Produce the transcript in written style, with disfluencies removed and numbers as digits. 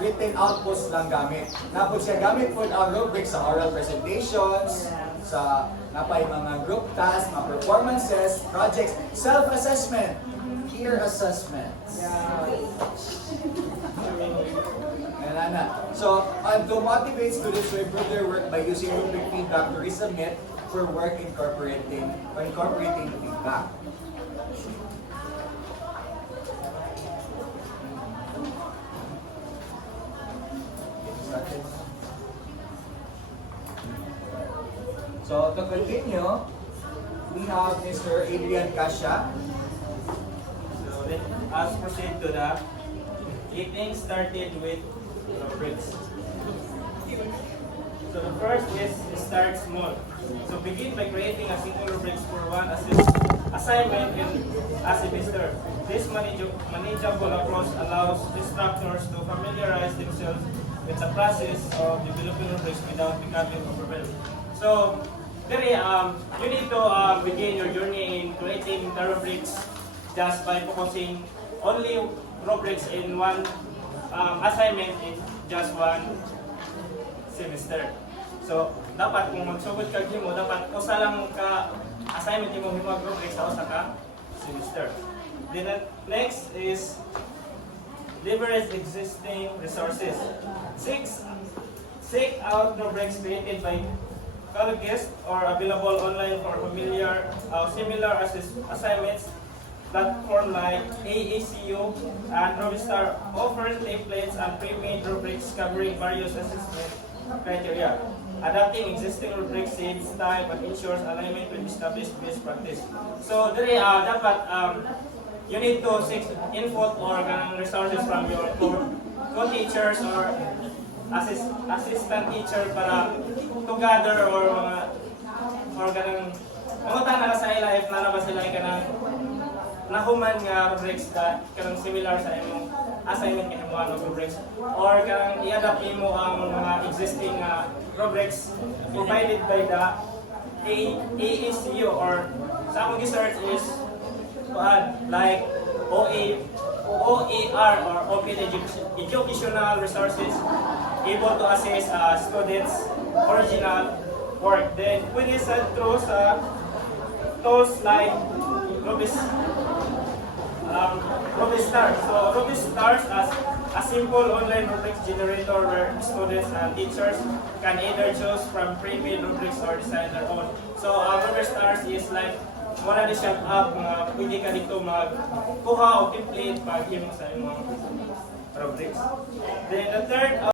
written outputs lang gamit. Napod siya gamit po ang rubric sa oral presentations, sa napay mga group tasks, mga performances, projects, self-assessment, peer assessments. So, to motivate students to improve their work by using rubric feedback to resubmit for work incorporating the feedback. So, to continue, we have Mr. Adrian Casha. So let us proceed to the evening started with rubrics. So the first is start small. So begin by creating a single rubrics for one assignment in a semester. This manageable approach allows instructors to familiarize themselves with the process of developing rubrics without becoming overwhelmed. So you need to begin your journey in creating the rubrics just by focusing only rubrics in one assignment in just one semester. So, dapat kung magsugod ka mo, dapat usa lang ka assignment mo himog rubrics sa usa ka semester. Then next is leverage existing resources. Seek out rubrics created by colleagues or available online for similar assignments. Platform like AACU and Robistar offers templates and pre-made rubrics covering various assessment criteria. Adapting existing rubrics saves time but ensures alignment with established best practice. So, dapat you need to seek input or resources from your co-teachers or assistant teacher para to gather or mangutan na sa ila if nana ba sila kanang nahuman nga rubrics that kanang similar sa imong assignment kay mo ang rubrics or kanang i-adapt mo ang mga existing rubrics provided by the AACU or sa akong research is like OER or Open Educational Resources able to assess students' original work. Then when you send through sa tools like Robistar. So Robistar as a simple online rubrics generator where students and teachers can either choose from pre-made rubrics or design their own. So Robistar is like muna ni siya app nga pwede ka dito magkuha o template pag himong sa imong rubrics. Then the third